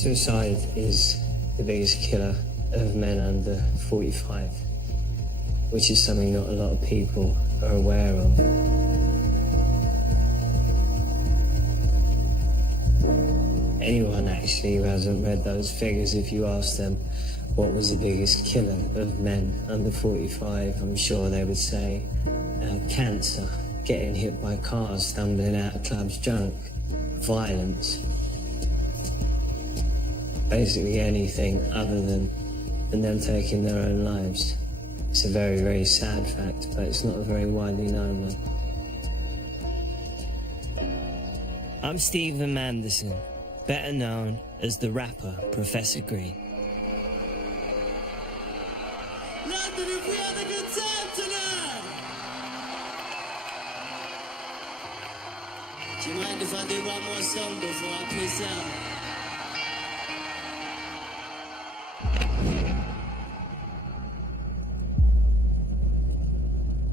Suicide is the biggest killer of men under 45, which is something not a lot of people are aware of. Anyone actually who hasn't read those figures, if you ask them what was the biggest killer of men under 45, I'm sure they would say cancer, getting hit by cars, stumbling out of clubs drunk, violence. Basically anything other than them taking their own lives. It's a very, very sad fact, but it's not a very widely known one. I'm Stephen Manderson, better known as the rapper Professor Green. London, if we had a good time tonight! Do you mind if I do one more song before I piss out?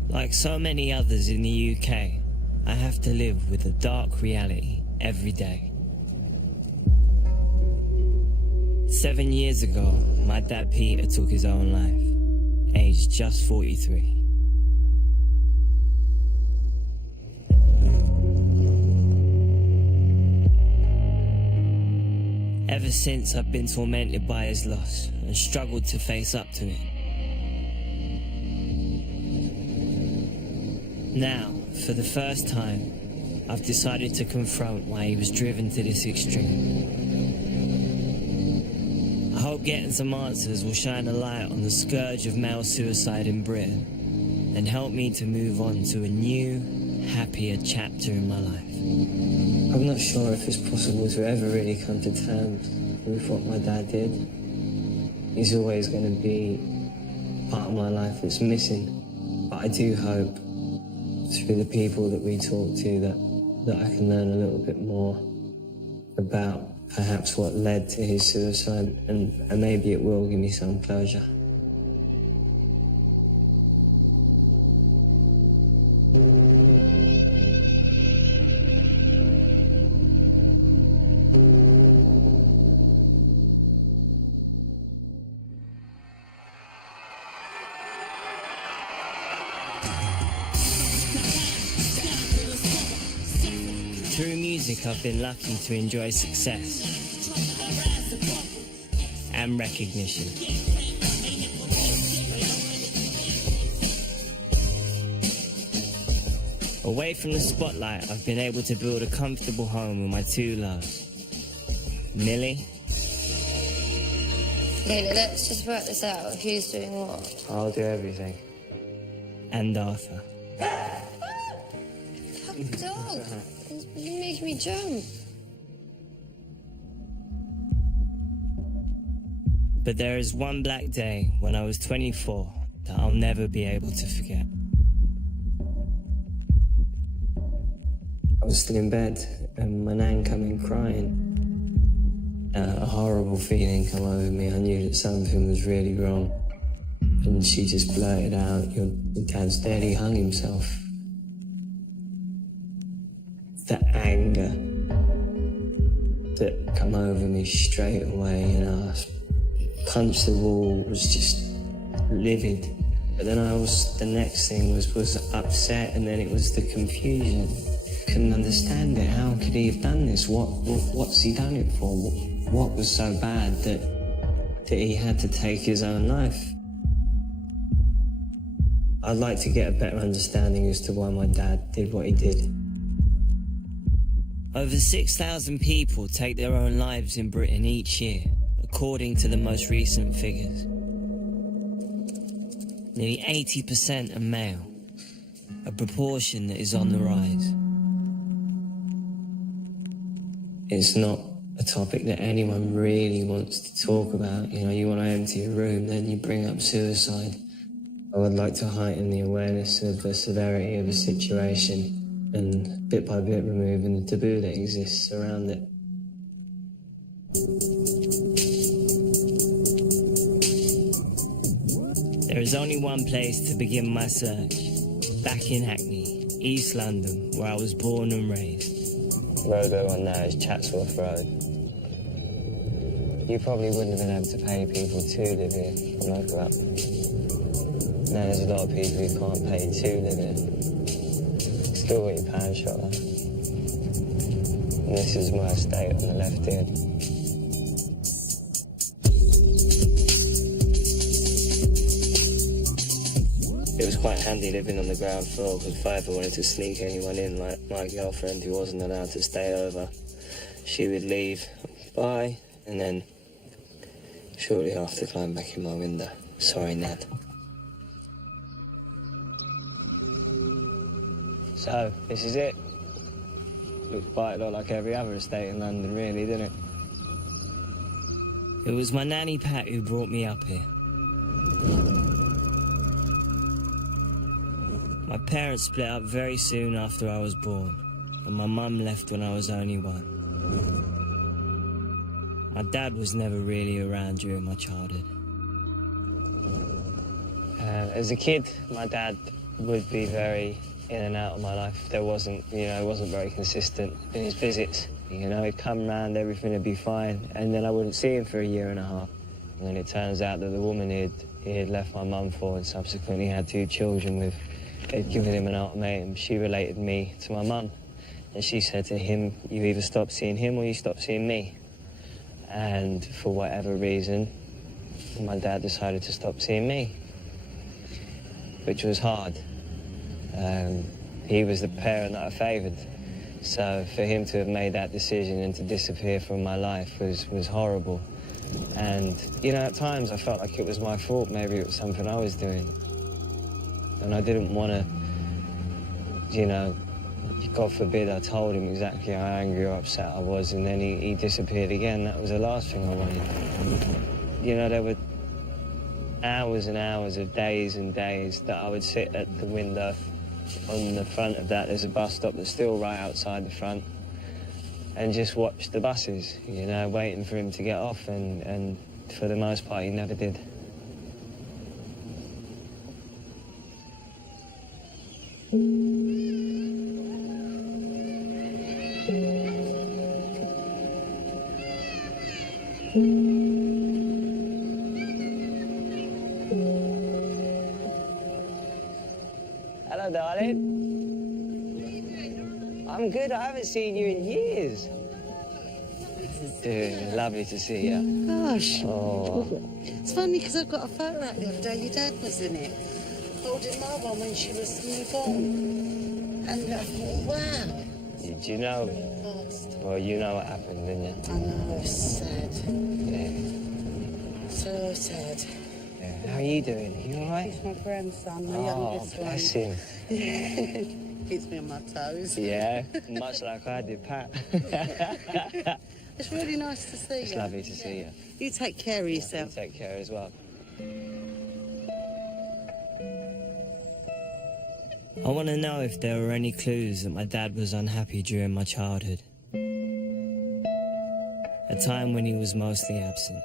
Like so many others in the UK, I have to live with a dark reality every day. 7 years ago, my dad Peter took his own life, aged just 43. Ever since, I've been tormented by his loss and struggled to face up to it. Now, for the first time, I've decided to confront why he was driven to this extreme. I hope getting some answers will shine a light on the scourge of male suicide in Britain and help me to move on to a new, happier chapter in my life. I'm not sure if it's possible to ever really come to terms with what my dad did. He's always going to be part of my life that's missing, but I do hope through the people that we talk to that I can learn a little bit more about perhaps what led to his suicide, and maybe it will give me some closure. Through music, I've been lucky to enjoy success and recognition. Away from the spotlight, I've been able to build a comfortable home with my two loves, Millie. Okay, let's just work this out. Who's doing what? I'll do everything. And Arthur. Fuck dog. You're making me jump. But there is one black day when I was 24 that I'll never be able to forget. I was still in bed and my nan come in crying. A horrible feeling come over me. I knew that something was really wrong. And she just blurted out, your dad's dead, he hung himself. The anger that come over me straight away, I punched the wall, was just livid. But then the next thing was upset, and then it was the confusion. Couldn't understand it. How could he have done this? What's he done it for? What was so bad that he had to take his own life? I'd like to get a better understanding as to why my dad did what he did. Over 6,000 people take their own lives in Britain each year, according to the most recent figures. Nearly 80% are male, a proportion that is on the rise. It's not a topic that anyone really wants to talk about. You want to empty a room, then you bring up suicide. I would like to heighten the awareness of the severity of the situation and bit by bit removing the taboo that exists around it. There is only one place to begin my search. Back in Hackney, East London, where I was born and raised. The road we're on now is Chatsworth Road. You probably wouldn't have been able to pay people to live here when I grew up. Now there's a lot of people who can't pay to live here. Still got your pound shot though. And this is my estate on the left here. It was quite handy living on the ground floor, because if I ever wanted to sneak anyone in, like my girlfriend who wasn't allowed to stay over, she would leave, bye, and then shortly after climb back in my window. Sorry, Ned. So, this is it. Looks quite a lot like every other estate in London, really, didn't it? It was my nanny Pat who brought me up here. My parents split up very soon after I was born, and my mum left when I was only 1. My dad was never really around during my childhood. As a kid, my dad would be very in and out of my life. There wasn't, he wasn't very consistent in his visits. He'd come round, everything would be fine, and then I wouldn't see him for a year and a half. And then it turns out that the woman he had left my mum for and subsequently had 2 children with, they'd given him an ultimatum. She related me to my mum, and she said to him, you either stop seeing him or you stop seeing me. And for whatever reason, my dad decided to stop seeing me, which was hard. He was the parent that I favoured. So for him to have made that decision and to disappear from my life was horrible. And, at times I felt like it was my fault. Maybe it was something I was doing. And I didn't want to, God forbid I told him exactly how angry or upset I was, and then he disappeared again. That was the last thing I wanted. There were hours and hours of days and days that I would sit at the window on the front of that. There's a bus stop that's still right outside the front, and just watch the buses, waiting for him to get off, and for the most part he never did. Hello, darling. I'm good. I haven't seen you in years. Dude, lovely to see you. Gosh. Oh. It's funny because I got a photo out the other day. Your dad was in it, holding my one when she was newborn. And I thought, wow. Did you know? Well, you know what happened, didn't you? I know, it's sad. Yeah. So sad. Yeah. How are you doing? You all right? He's my grandson, the Oh, youngest one. bless him. Keeps me on my toes. Yeah, much like I did, Pat. It's really nice to see you. It's lovely to see you. You take care of yourself. You take care as well. I want to know if there were any clues that my dad was unhappy during my childhood. A time when he was mostly absent.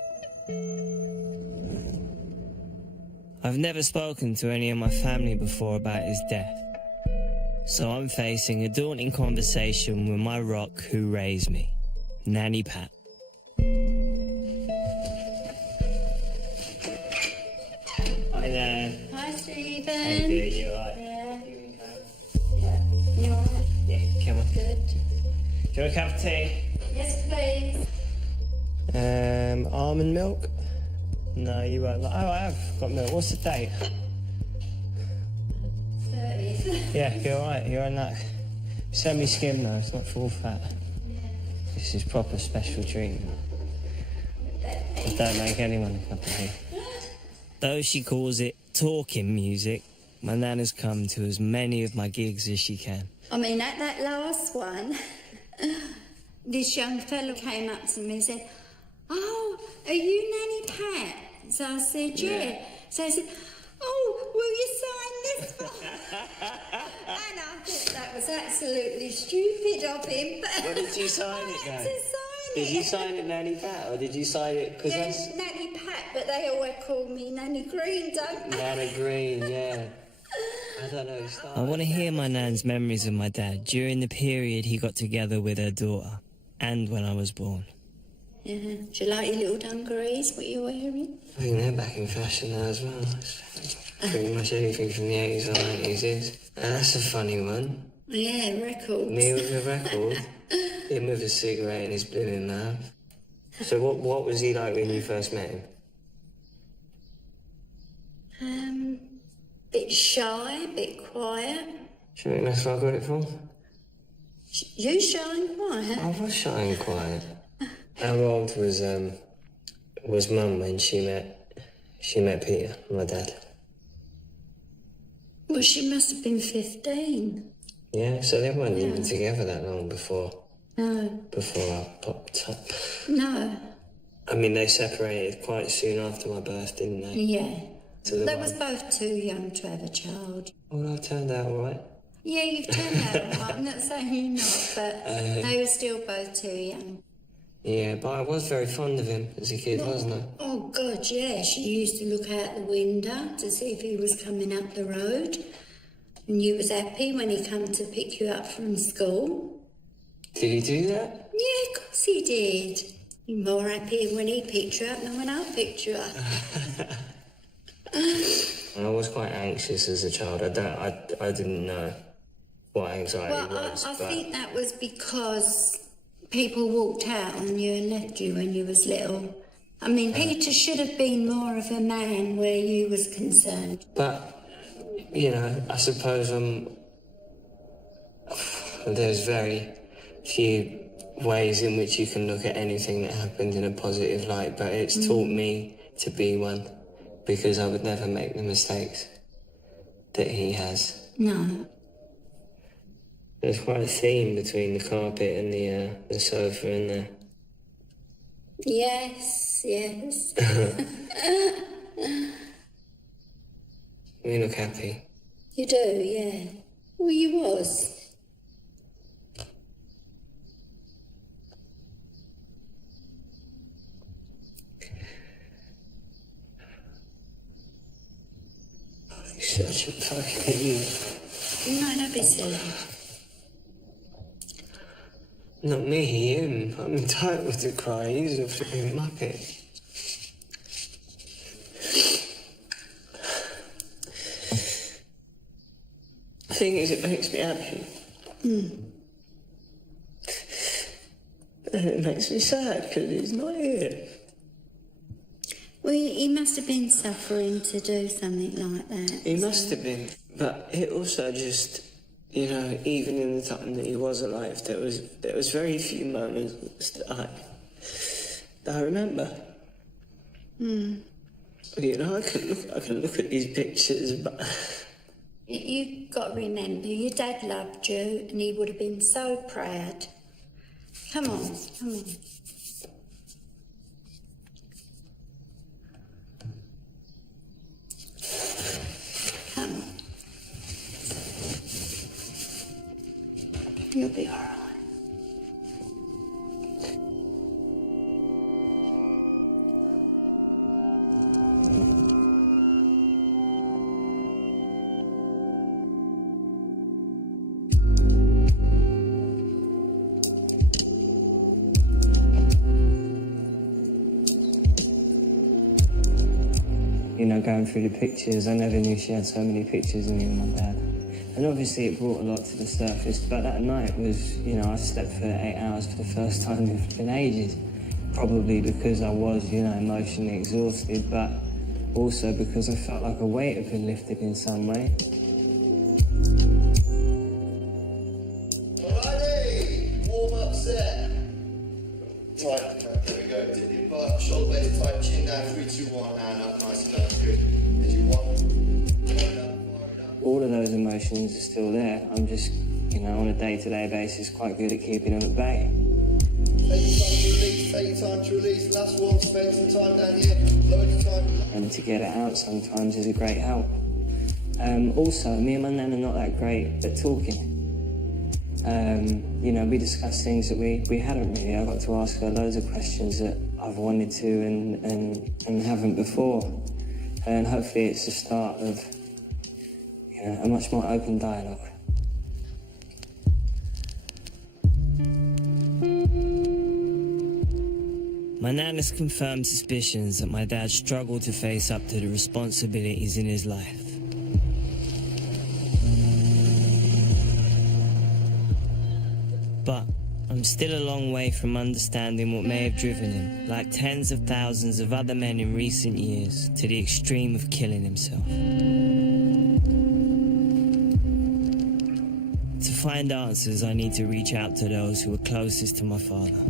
I've never spoken to any of my family before about his death, so I'm facing a daunting conversation with my rock who raised me, Nanny Pat. Hi, Nan. Hi, Stephen. How you doing? You alright? Yeah. You alright? Yeah, come on. Good. Do you want a cup of tea? Yes, please. Almond milk? No, you won't. Oh, I have got milk. What's the date? 30s. Yeah, you're alright. You're on that. Semi-skim though, it's not full fat. Yeah. This is proper special treatment. I don't make anyone a cup of tea. Though she calls it talking music, my nan has come to as many of my gigs as she can. I mean, at that last one, this young fellow came up to me and said, "Oh, are you Nanny Pat?" So I said, yeah. So I said, "Oh, will you sign this one?" And I thought that was absolutely stupid of him. But Well, did you sign I it had then? to sign Did it. you sign it Nanny Pat, or did you sign it because Yeah, that's Nanny Pat, but they always call me Nanny Green, don't they? Nana Green, yeah. I don't know. I want to hear my nan's memories of my dad during the period he got together with her daughter, and when I was born. Yeah. Do you like your little dungarees, what you're wearing? I think they're back in fashion now as well. Pretty much anything from the 80s or 90s is. And that's a funny one. Yeah, records. Me with a record, him with a cigarette in his blooming mouth. So what was he like when you first met him? Bit shy, bit quiet. Do you think that's where I got it from? You shy and quiet? I was shy and quiet. How old was Mum when she met Peter, my dad? Well, she must have been 15. Yeah, so they weren't even together that long before No. I popped up. No. I mean, they separated quite soon after my birth, didn't they? Yeah. So They was both too young to have a child. Well, I turned out all right. Yeah, you've turned out right. I'm not saying you're not, but they were still both too young. Yeah, but I was very fond of him as a kid, wasn't I? Oh, God, yeah. She used to look out the window to see if he was coming up the road. And you was happy when he come to pick you up from school. Did he do that? Yeah, of course he did. You're more happy when he picked you up than when I picked you up. I was quite anxious as a child. I didn't know what anxiety was. I think that was because people walked out on you and left you when you was little. I mean, Peter should have been more of a man where you was concerned. But, you know, I suppose there's very few ways in which you can look at anything that happened in a positive light, but it's taught me to be one, because I would never make the mistakes that he has. No. There's quite a theme between the carpet and the sofa and the... Yes. You look happy. You do, yeah. Well, you was. You're such a fucking idiot. No, don't be silly. Not me, him. I'm entitled to cry. He's a flipping muppet. The thing is, it makes me happy. And it makes me sad because he's not here. Well, he must have been suffering to do something like that. He must have been. But it also just, you know, even in the time that he was alive, there was very few moments that I remember. You know, I can look at these pictures, but... You've got to remember, your dad loved you and he would have been so proud. Come on. Come on. You'll be all right. You know, going through the pictures, I never knew she had so many pictures of me and my dad. And obviously it brought a lot to the surface, but that night was, you know, I slept for 8 hours for the first time in ages. Probably because I was, you know, emotionally exhausted, but also because I felt like a weight had been lifted in some way. Alrighty, warm up set. Right, there we go. Dip your butt, shoulder blades tight, chin down, 3, 2, 1, and up, nice and down, good. As you want. Fire it up. All of those emotions are still there. I'm just, you know, on a day-to-day basis, quite good at keeping them at bay. Take your time to release, last one, spend some time down here, load your time. And to get it out sometimes is a great help. Also, me and my nan are not that great at talking. You know, we discuss things that we hadn't really. I got to ask her loads of questions that I've wanted to and haven't before. And hopefully it's the start of, you know, a much more open dialogue. My nan has confirmed suspicions that my dad struggled to face up to the responsibilities in his life. But I'm still a long way from understanding what may have driven him, like tens of thousands of other men in recent years, to the extreme of killing himself. To find answers, I need to reach out to those who were closest to my father.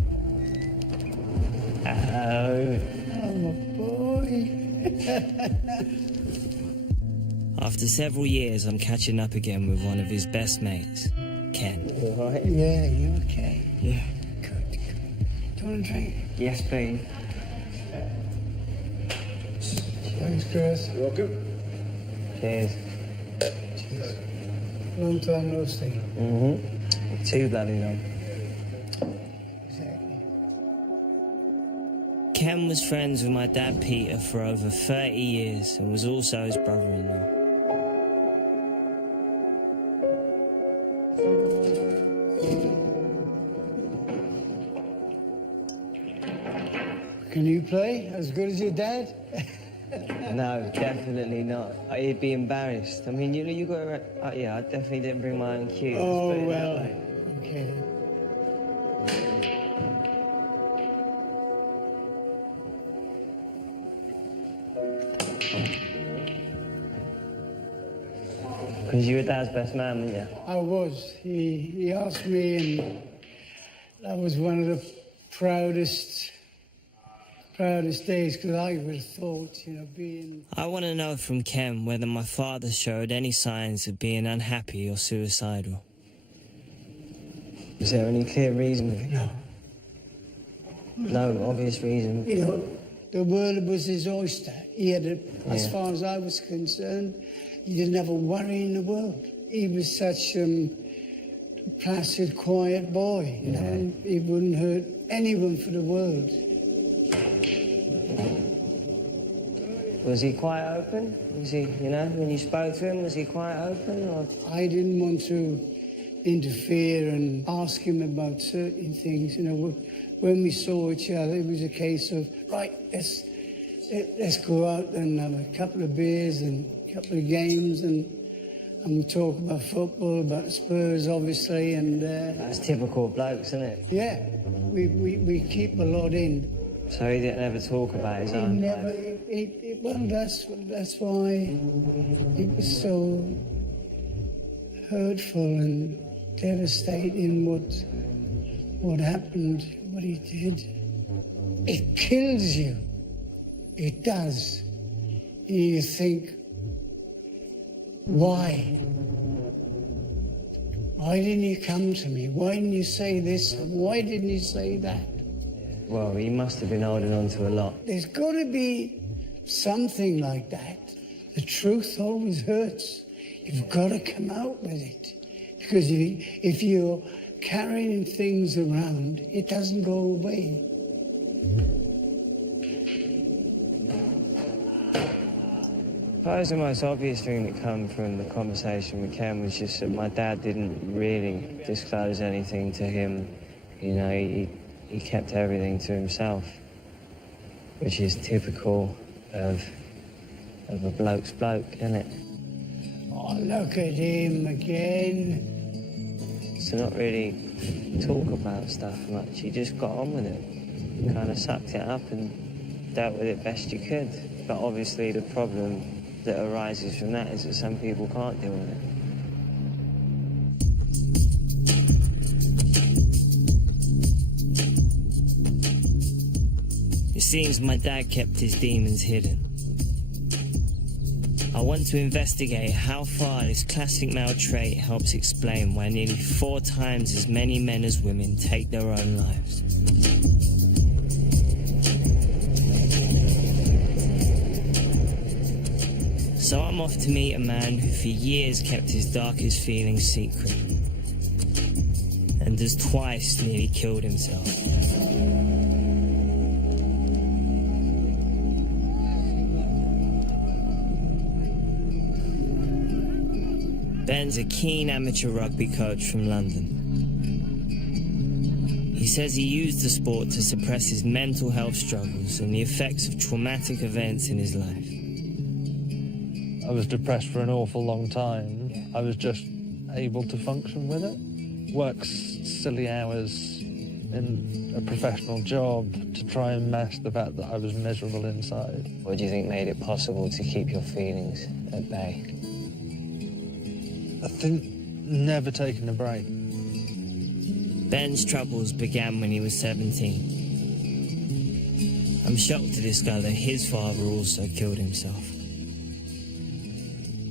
Oh, my boy. After several years, I'm catching up again with one of his best mates, Ken. You all right? Yeah, you okay? Yeah. Good. Do you want a drink? Yes, please. Thanks, Chris. You're welcome. Cheers. Cheers. Long time no see. Too bloody long. Exactly. Ken was friends with my dad Peter for over 30 years and was also his brother-in-law. Can you play as good as your dad? No, definitely not. He'd be embarrassed. I mean, you got. Yeah, I definitely didn't bring my own cue. Oh, well. Okay. Because you were Dad's best man, weren't you? I was. He asked me, and that was one of the proudest days, because I would have thought, being... I want to know from Ken whether my father showed any signs of being unhappy or suicidal. Is there any clear reason? No. No obvious reason? The world was his oyster. He had, as Yeah. far as I was concerned, he didn't have a worry in the world. He was such a placid, quiet boy, and he wouldn't hurt anyone for the world. Was he quite open? Was he, when you spoke to him, was he quite open? Or? I didn't want to interfere and ask him about certain things. When we saw each other, it was a case of, right, let's go out and have a couple of beers and a couple of games and we talk about football, about the Spurs, obviously, and... That's typical blokes, isn't it? Yeah, we keep a lot in. So he didn't ever talk about his own Never, life? well, that's why it was so hurtful and devastating what happened, what he did. It kills you. It does. You think, why? Why didn't you come to me? Why didn't you say this? And why didn't you say that? Well, he must have been holding on to a lot. There's got to be something like that. The truth always hurts. You've got to come out with it. Because if you're carrying things around, it doesn't go away. I suppose the most obvious thing that came from the conversation with Ken was just that my dad didn't really disclose anything to him. He kept everything to himself, which is typical of a bloke's bloke, isn't it? Oh, look at him again. To not really talk about stuff much, he just got on with it. Kind of sucked it up and dealt with it best you could. But obviously the problem that arises from that is that some people can't deal with it. It seems my dad kept his demons hidden. I want to investigate how far this classic male trait helps explain why nearly 4 times as many men as women take their own lives. So I'm off to meet a man who for years kept his darkest feelings secret and has twice nearly killed himself. Ben's a keen amateur rugby coach from London. He says he used the sport to suppress his mental health struggles and the effects of traumatic events in his life. I was depressed for an awful long time. I was just able to function with it. Work silly hours in a professional job to try and mask the fact that I was miserable inside. What do you think made it possible to keep your feelings at bay? I think never taking a break. Ben's troubles began when he was 17. I'm shocked to discover that his father also killed himself.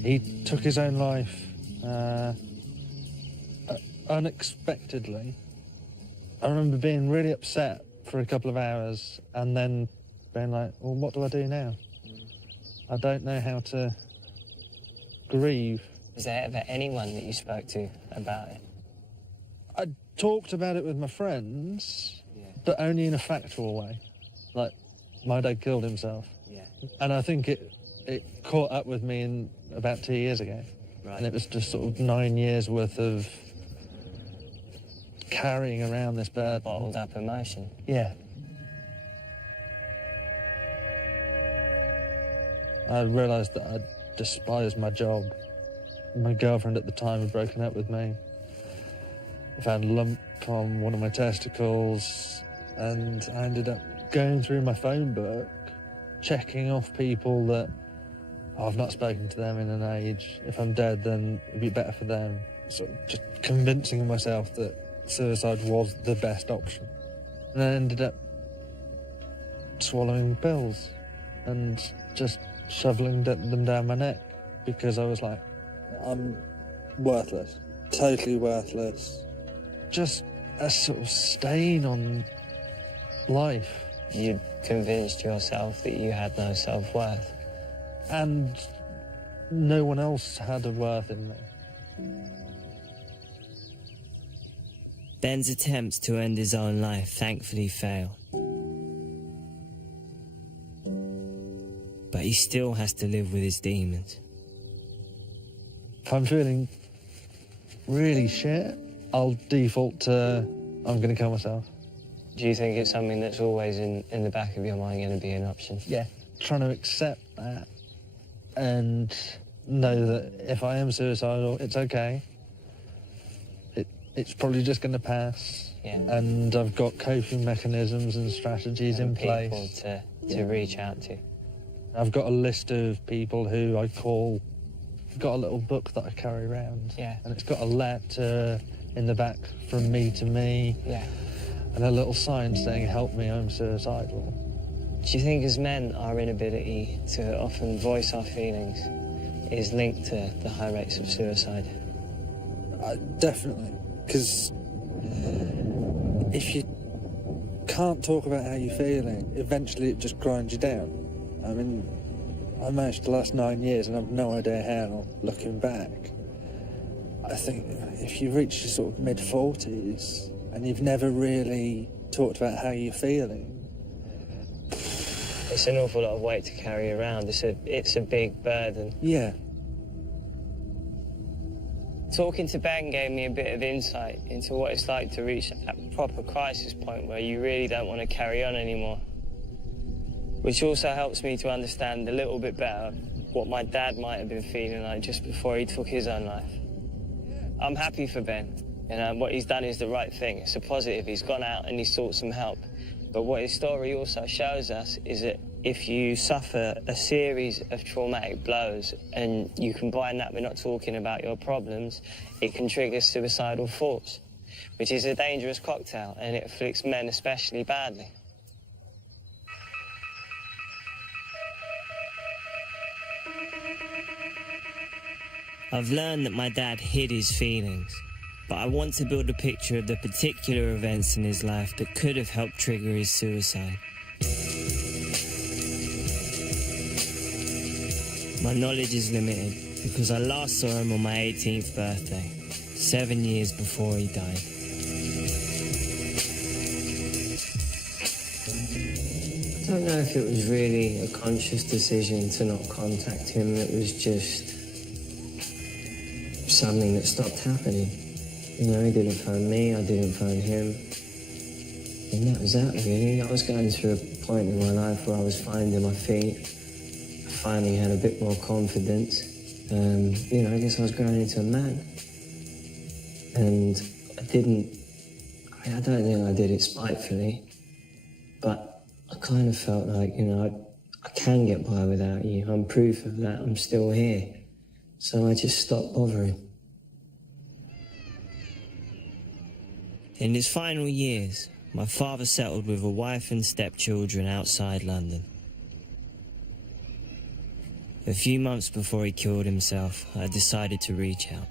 He took his own life unexpectedly. I remember being really upset for a couple of hours and then being like, well, what do I do now? I don't know how to grieve. Was there ever anyone that you spoke to about it? I talked about it with my friends, but only in a factual way. Like, my dad killed himself. Yeah. And I think it caught up with me in about 2 years ago. Right. And it was just sort of 9 years worth of carrying around this burden. Bottled up emotion. Yeah. I realised that I despised my job. My girlfriend at the time had broken up with me. I found a lump on one of my testicles, and I ended up going through my phone book, checking off people that I've not spoken to them in an age. If I'm dead, then it'd be better for them. So just convincing myself that suicide was the best option. And I ended up swallowing pills and just shoveling them down my neck because I was like, I'm worthless, totally worthless. Just a sort of stain on life. You convinced yourself that you had no self-worth. And no one else had a worth in me. Ben's attempts to end his own life thankfully failed. But he still has to live with his demons. If I'm feeling really shit, I'll default to, I'm going to kill myself. Do you think it's something that's always in the back of your mind going to be an option? Yeah. Trying to accept that and know that if I am suicidal, it's okay. It's probably just going to pass. Yeah. And I've got coping mechanisms and strategies in place. People to reach out to. I've got a list of people who I call, got a little book that I carry around. Yeah. And it's got a letter in the back from me to me. Yeah. And a little sign saying, help me, I'm suicidal. Do you think as men, our inability to often voice our feelings is linked to the high rates of suicide? Definitely. Because if you can't talk about how you're feeling, eventually it just grinds you down. I mean, I managed to last 9 years and I've no idea how, looking back. I think if you reach your sort of mid-40s and you've never really talked about how you're feeling, it's an awful lot of weight to carry around. It's a big burden. Yeah. Talking to Ben gave me a bit of insight into what it's like to reach that proper crisis point where you really don't want to carry on anymore. Which also helps me to understand a little bit better what my dad might have been feeling like just before he took his own life. I'm happy for Ben. You know, what he's done is the right thing. It's a positive. He's gone out and he's sought some help. But what his story also shows us is that if you suffer a series of traumatic blows and you combine that with not talking about your problems, it can trigger suicidal thoughts, which is a dangerous cocktail, and it afflicts men especially badly. I've learned that my dad hid his feelings, but I want to build a picture of the particular events in his life that could have helped trigger his suicide. My knowledge is limited because I last saw him on my 18th birthday, 7 years before he died. I don't know if it was really a conscious decision to not contact him. It was just something that stopped happening. You know, he didn't phone me, I didn't phone him. And that was that, really. I was going through a point in my life where I was finding my feet. I finally had a bit more confidence. You know, I guess I was growing into a man. And I don't think I did it spitefully, but I kind of felt like, you know, I can get by without you. I'm proof of that. I'm still here. So I just stopped bothering. In his final years, my father settled with a wife and stepchildren outside London. A few months before he killed himself, I decided to reach out.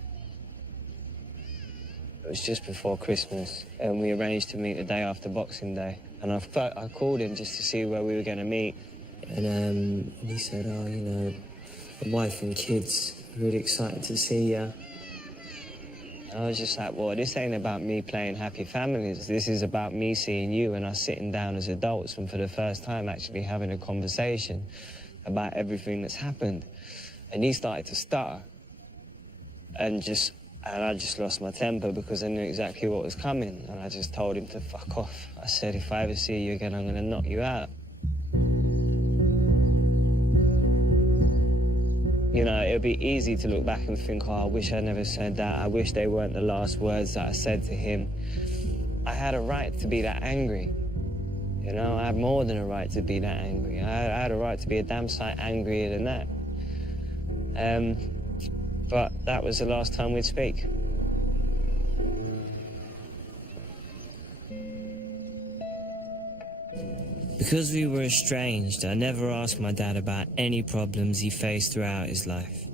It was just before Christmas, and we arranged to meet the day after Boxing Day. And I called him just to see where we were going to meet. And he said, oh, you know, the wife and kids are really excited to see you. I was just like, well, this ain't about me playing happy families. This is about me seeing you and us sitting down as adults and for the first time actually having a conversation about everything that's happened. And he started to stutter. And I just lost my temper because I knew exactly what was coming. And I just told him to fuck off. I said, if I ever see you again, I'm gonna knock you out. You know, it would be easy to look back and think, oh, I wish I never said that. I wish they weren't the last words that I said to him. I had a right to be that angry. You know, I had more than a right to be that angry. I had a right to be a damn sight angrier than that. But that was the last time we'd speak. Because we were estranged, I never asked my dad about any problems he faced throughout his life.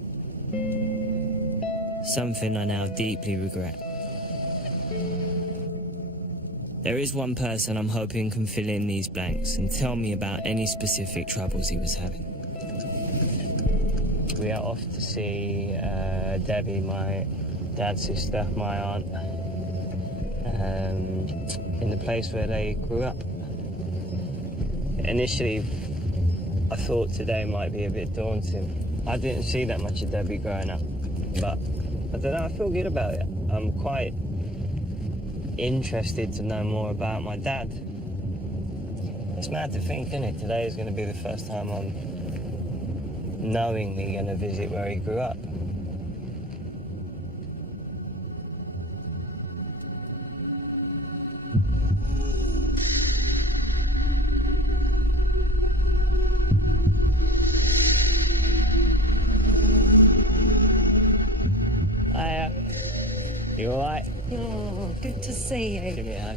Something I now deeply regret. There is one person I'm hoping can fill in these blanks and tell me about any specific troubles he was having. We are off to see Debbie, my dad's sister, my aunt, in the place where they grew up. Initially, I thought today might be a bit daunting. I didn't see that much of Debbie growing up, but I don't know, I feel good about it. I'm quite interested to know more about my dad. It's mad to think, isn't it? Today is going to be the first time I'm knowingly going to visit where he grew up. Hiya. You all right? Oh, good to see you. Give me a hug.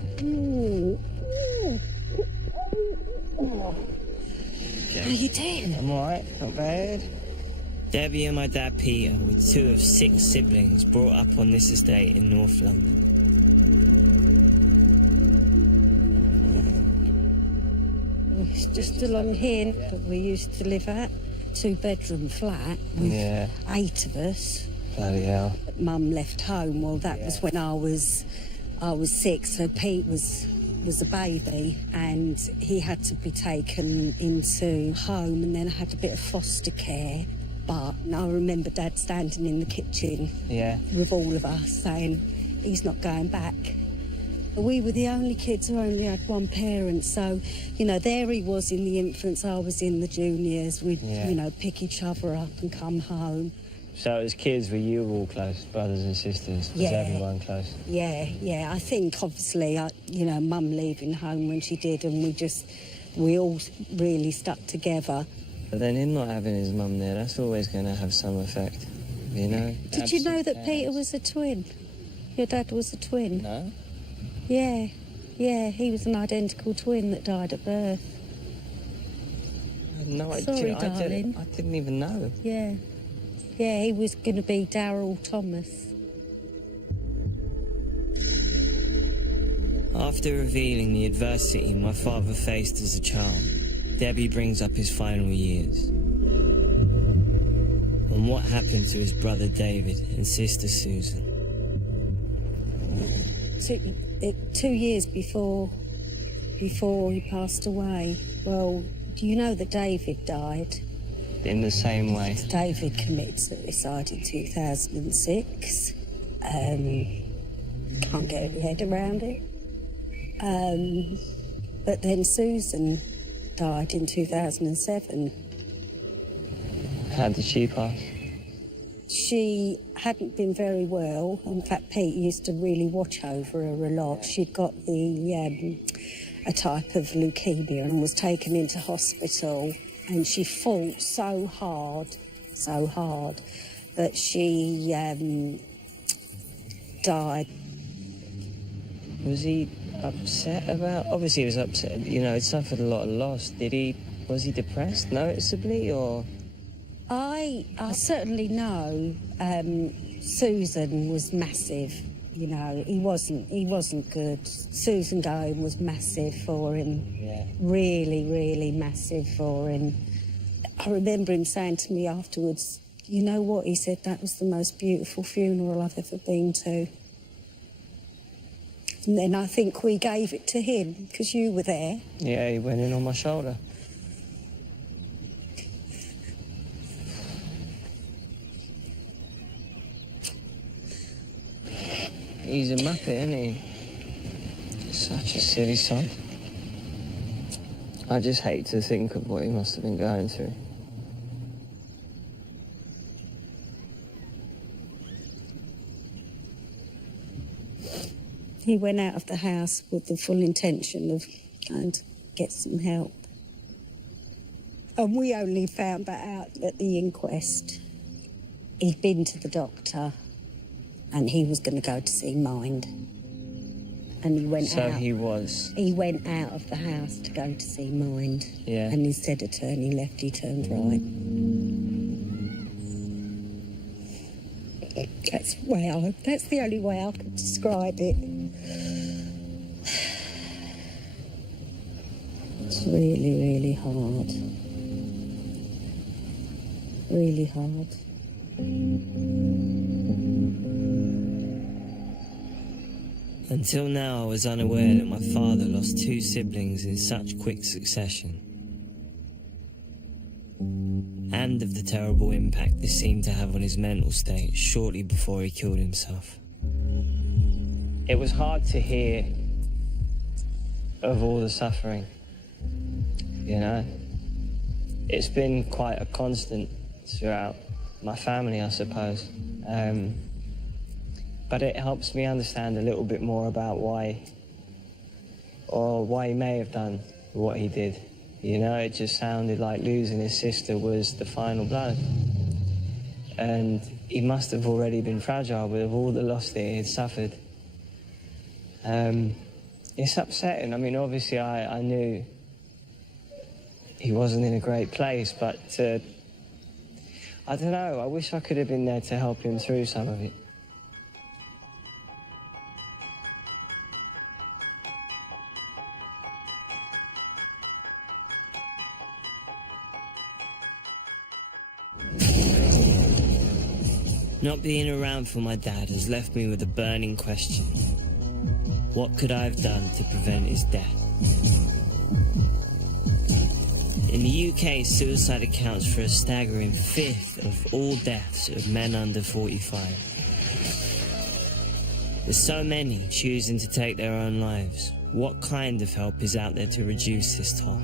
How you doing? I'm all right, not bad. Debbie and my dad Peter were two of 6 siblings brought up on this estate in North London. It's just along here that we used to live at. 2-bedroom flat with 8 of us. Bloody hell. Mum left home. Well, that was when I was 6, so Pete was a baby, and he had to be taken into home, and then I had a bit of foster care. But I remember Dad standing in the kitchen with all of us saying, he's not going back. We were the only kids who only had one parent, so, you know, there he was in the infants, I was in the juniors. We'd, you know, pick each other up and come home. So as kids, were you all close, brothers and sisters? Was everyone close? Yeah. I think, obviously, you know, Mum leaving home when she did, and we all really stuck together. But then him not having his mum there, that's always going to have some effect, you know? Did you know that Peter was a twin? Your dad was a twin? No? Yeah, he was an identical twin that died at birth. I had no idea. Sorry, darling. I didn't even know. Yeah, he was going to be Darryl Thomas. After revealing the adversity my father faced as a child, Debbie brings up his final years and what happened to his brother David and sister Susan. 2 years before he passed away, well, do you know that David died? In the same way. David committed suicide in 2006. Can't get your head around it. But then Susan died in 2007. How did she pass? She hadn't been very well. In fact, Pete used to really watch over her a lot. She'd got a type of leukemia and was taken into hospital, and she fought so hard, that she died. Was he upset about? Obviously he was upset, you know, he'd suffered a lot of loss. Was he depressed noticeably, or? I certainly know Susan was massive, you know, he wasn't good. Susan going was massive for him. Yeah. Really, really massive for him. I remember him saying to me afterwards, you know what, he said, that was the most beautiful funeral I've ever been to. And then I think we gave it to him, because you were there. Yeah, he went in on my shoulder. He's a muppet, isn't he? Such a silly son. I just hate to think of what he must have been going through. He went out of the house with the full intention of going to get some help. And we only found that out at the inquest. He'd been to the doctor and he was going to go to see Mind. And he went out. So he was? He went out of the house to go to see Mind. Yeah. And instead of turning left, he turned right. That's the only way I could describe it. It's really, really hard. Really hard. Until now, I was unaware that my father lost 2 siblings in such quick succession, and of the terrible impact this seemed to have on his mental state shortly before he killed himself. It was hard to hear of all the suffering, you know? It's been quite a constant throughout my family, I suppose. But it helps me understand a little bit more about why he may have done what he did. You know, it just sounded like losing his sister was the final blow. And he must have already been fragile with all the loss that he had suffered. It's upsetting. I mean, obviously I knew he wasn't in a great place, but I don't know, I wish I could have been there to help him through some of it. Not being around for my dad has left me with a burning question. What could I have done to prevent his death? In the UK, suicide accounts for a staggering 1/5 of all deaths of men under 45. With so many choosing to take their own lives, what kind of help is out there to reduce this toll?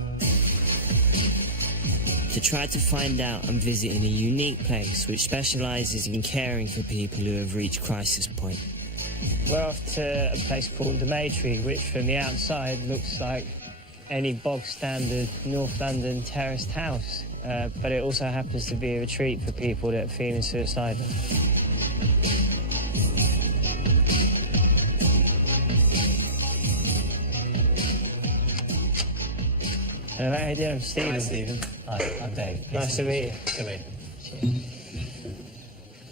To try to find out, I'm visiting a unique place which specialises in caring for people who have reached crisis point. We're off to a place called Documentaries, which from the outside looks like any bog-standard North London terraced house, but it also happens to be a retreat for people that are feeling suicidal. Hello, how you doing? I'm Stephen. Hi, Stephen. Hi, I'm Dave. Nice to meet you. Come in.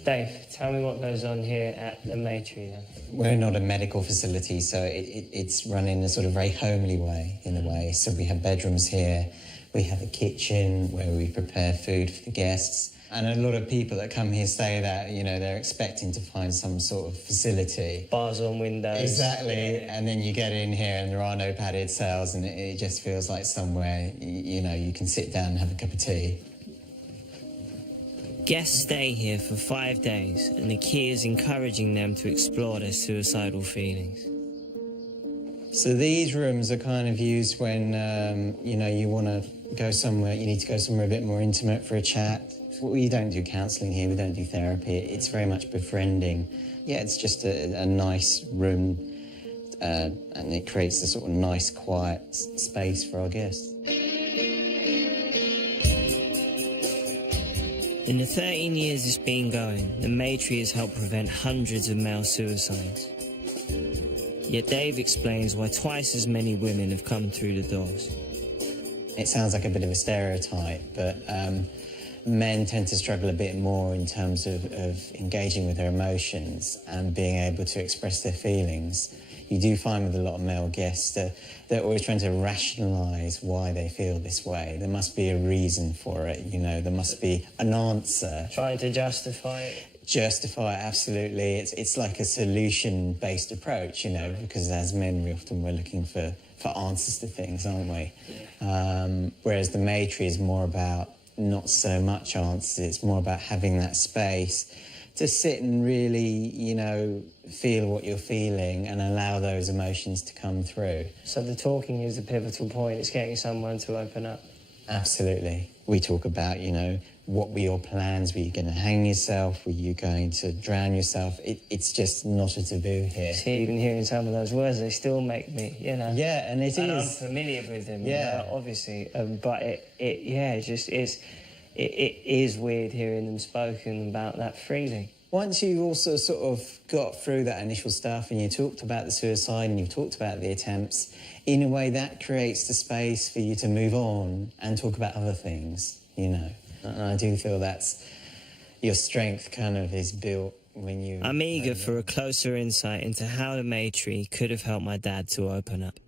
Dave, tell me what goes on here at the Maytree then. We're not a medical facility, so it's run in a sort of very homely way, in a way. So we have bedrooms here, we have a kitchen where we prepare food for the guests. And a lot of people that come here say that, you know, they're expecting to find some sort of facility. Bars on windows. Exactly, Yeah. and then you get in here and there are no padded cells and it just feels like somewhere, you know, you can sit down and have a cup of tea. Guests stay here for 5 days, and the key is encouraging them to explore their suicidal feelings. So these rooms are kind of used when, you know, you want to go somewhere, you need to go somewhere a bit more intimate for a chat. We don't do counselling here, we don't do therapy. It's very much befriending. Yeah, it's just a nice room, and it creates a sort of nice, quiet space for our guests. In the 13 years it's been going, the Maytree has helped prevent hundreds of male suicides. Yet Dave explains why twice as many women have come through the doors. It sounds like a bit of a stereotype, but men tend to struggle a bit more in terms of engaging with their emotions and being able to express their feelings. You do find with a lot of male guests that they're always trying to rationalise why they feel this way. There must be a reason for it, you know, there must be an answer. Trying to justify it. Justify it, absolutely. It's like a solution-based approach, you know, because as men we're looking for answers to things, aren't we? Yeah. Whereas the Maytree is more about not so much answers, it's more about having that space to sit and really, you know, feel what you're feeling and allow those emotions to come through. So the talking is the pivotal point, it's getting someone to open up. Absolutely. We talk about, you know, what were your plans? Were you going to hang yourself? Were you going to drown yourself? It's just not a taboo here. See, even hearing some of those words, they still make me, you know. Yeah, and it is. I'm familiar with them, yeah, you know, obviously. But it just is. It is weird hearing them spoken about that freely. Once you also sort of got through that initial stuff and you talked about the suicide and you've talked about the attempts, in a way that creates the space for you to move on and talk about other things, you know. And I do feel that's your strength kind of is built when you... I'm eager for a closer insight into how the Maytree could have helped my dad to open up.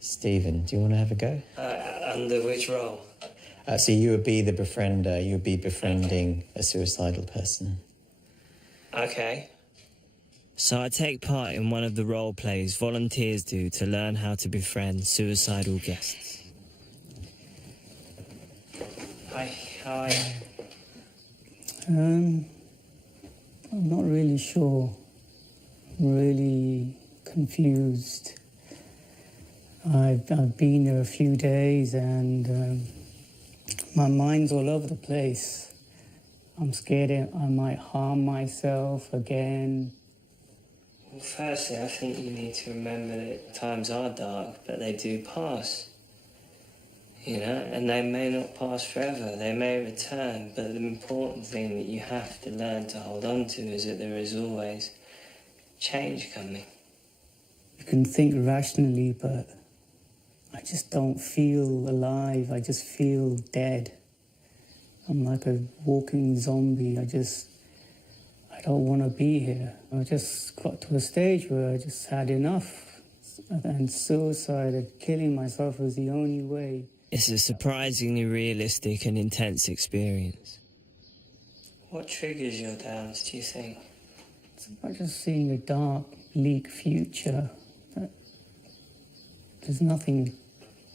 Stephen, do you want to have a go? Under which role? So you would be the befriender, you would be befriending a suicidal person. Okay. So I take part in one of the role plays volunteers do to learn how to befriend suicidal guests. Hi, how are you? I'm not really sure. I'm really confused. I've been there a few days and my mind's all over the place. I'm scared I might harm myself again. Well, firstly, I think you need to remember that times are dark, but they do pass. You know, and they may not pass forever, they may return, but the important thing that you have to learn to hold on to is that there is always change coming. You can think rationally, but I just don't feel alive. I just feel dead. I'm like a walking zombie. I don't want to be here. I just got to a stage where I just had enough. And suicide and killing myself was the only way. It's a surprisingly realistic and intense experience. What triggers your downs, do you think? It's about just seeing a dark, bleak future. There's nothing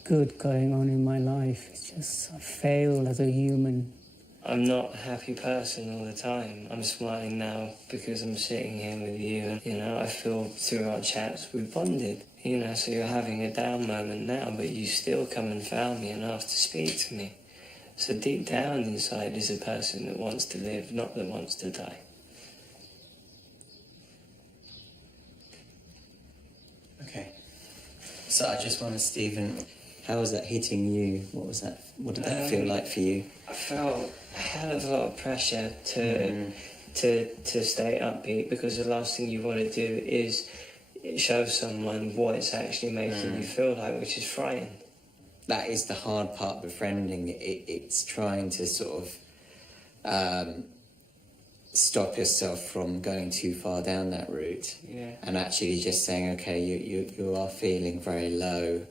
good going on in my life. It's just I failed as a human. I'm not a happy person all the time. I'm smiling now because I'm sitting here with you and, you know, I feel through our chats we've bonded. You know, so you're having a down moment now, but you still come and found me and asked to speak to me. So deep down inside is a person that wants to live, not that wants to die. Okay. So I just wonder, Stephen, how was that hitting you? What was that? What did that feel like for you? I felt a hell of a lot of pressure to stay upbeat, because the last thing you want to do is show someone what it's actually making you feel like, which is frightening. That is the hard part, befriending. It's trying to sort of stop yourself from going too far down that route. Yeah. And actually just saying, okay, you are feeling very low.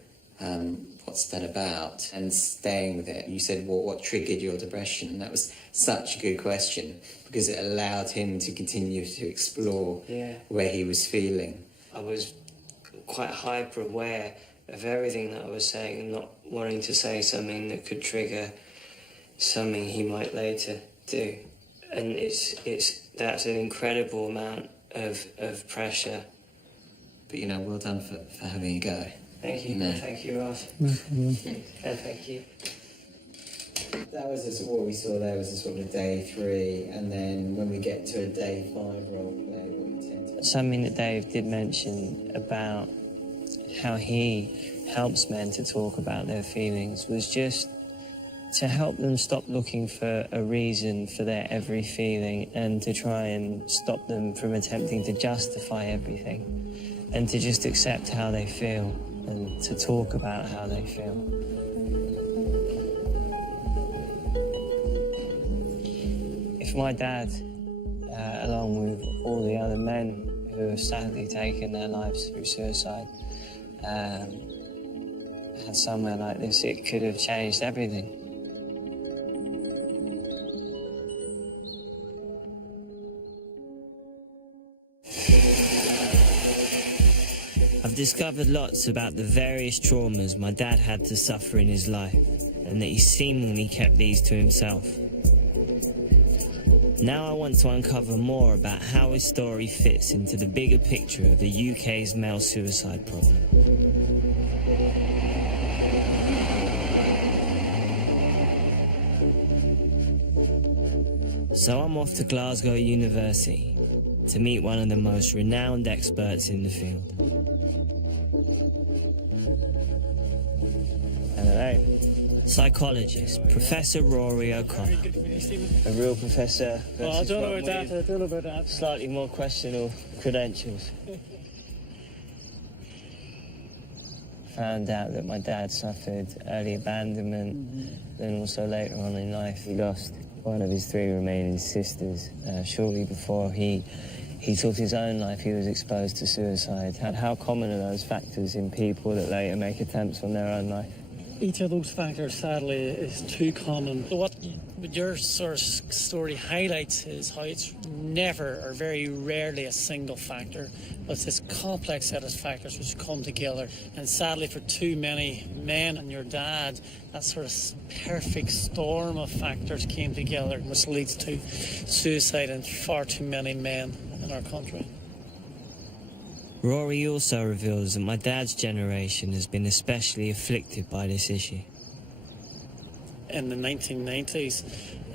What's that about? And staying with it. You said, well, what triggered your depression? That was such a good question, because it allowed him to continue to explore where he was feeling. I was quite hyper aware of everything that I was saying and not wanting to say something that could trigger something he might later do. And that's an incredible amount of pressure. But, you know, well done for having a go. Thank you. No. Thank you, Ross. Thank you. That was what we saw there was a sort of day 3, and then when we get to a day 5 role play, what you tend to... Something that Dave did mention about how he helps men to talk about their feelings was just to help them stop looking for a reason for their every feeling and to try and stop them from attempting to justify everything and to just accept how they feel and to talk about how they feel. If my dad, along with all the other men who have sadly taken their lives through suicide, had somewhere like this, it could have changed everything. I've discovered lots about the various traumas my dad had to suffer in his life, and that he seemingly kept these to himself. Now I want to uncover more about how his story fits into the bigger picture of the UK's male suicide problem. So I'm off to Glasgow University to meet one of the most renowned experts in the field. Hello. Psychologist, Professor Rory O'Connor. A real professor. Well, I don't know about that. I don't know about that. Slightly more questionable credentials. Found out that my dad suffered early abandonment, then also later on in life he lost one of his 3 remaining sisters. Shortly before he took his own life, he was exposed to suicide. How common are those factors in people that later make attempts on their own life? Each of those factors, sadly, is too common. What your sort of story highlights is how it's never or very rarely a single factor, but it's this complex set of factors which come together. And sadly, for too many men and your dad, that sort of perfect storm of factors came together, which leads to suicide in far too many men in our country. Rory also reveals that my dad's generation has been especially afflicted by this issue. In the 1990s,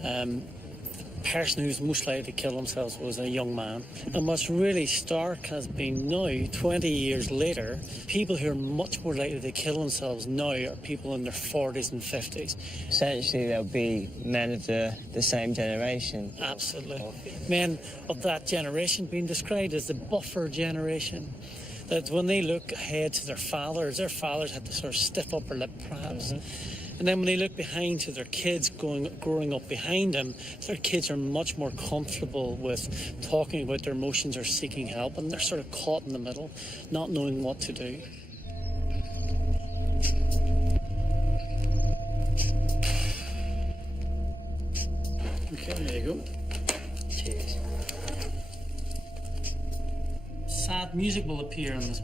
the person who's most likely to kill themselves was a young man. And what's really stark has been now, 20 years later, people who are much more likely to kill themselves now are people in their 40s and 50s. Essentially, there'll be men of the same generation. Absolutely. Men of that generation being described as the buffer generation. That when they look ahead to their fathers had to sort of stiff upper lip perhaps. And then when they look behind to their kids growing up behind them, their kids are much more comfortable with talking about their emotions or seeking help, and they're sort of caught in the middle, not knowing what to do. Okay, there you go. Cheers. Sad music will appear on this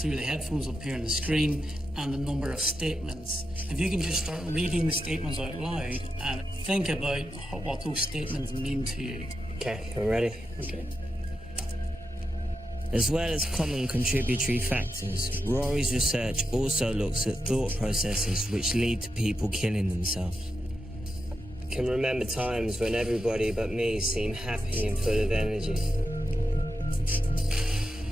through the headphones will appear on the screen, and the number of statements. If you can just start reading the statements out loud and think about what those statements mean to you. Okay, we're ready. Okay. As well as common contributory factors, Rory's research also looks at thought processes which lead to people killing themselves. I can remember times when everybody but me seemed happy and full of energy.